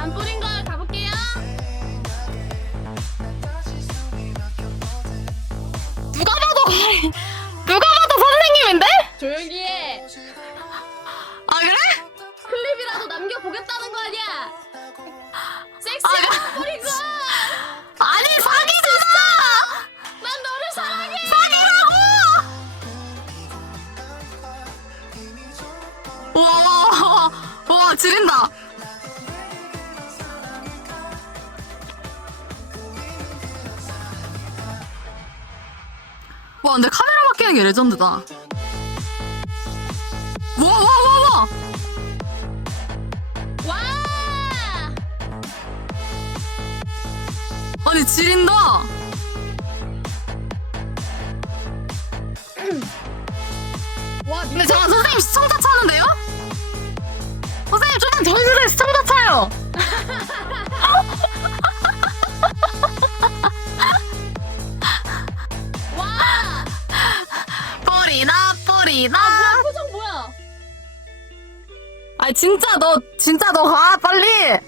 안 뿌린 걸 가볼게요. 누가 봐도 누가 봐도 선생님인데? 조용히 해. 아 그래? 클립이라도 남겨보겠다는 거 아니야? 아, 섹시한 뿌린 거. 아니 사기잖아! 난 너를 사랑해. 사기라고! 와, 와 지린다. 와 근데 카메라 바뀌는 게 레전드다. 와와 와 와! 와. 아니 지린다. 와. 근데 잠깐 선생님 시청자 차는데요? 선생님 좀만 더 해주세요 시청자 차요. 뿌리나 뿌리나. 뭐야 표정 뭐야? 아 진짜 너 진짜 너 가 빨리.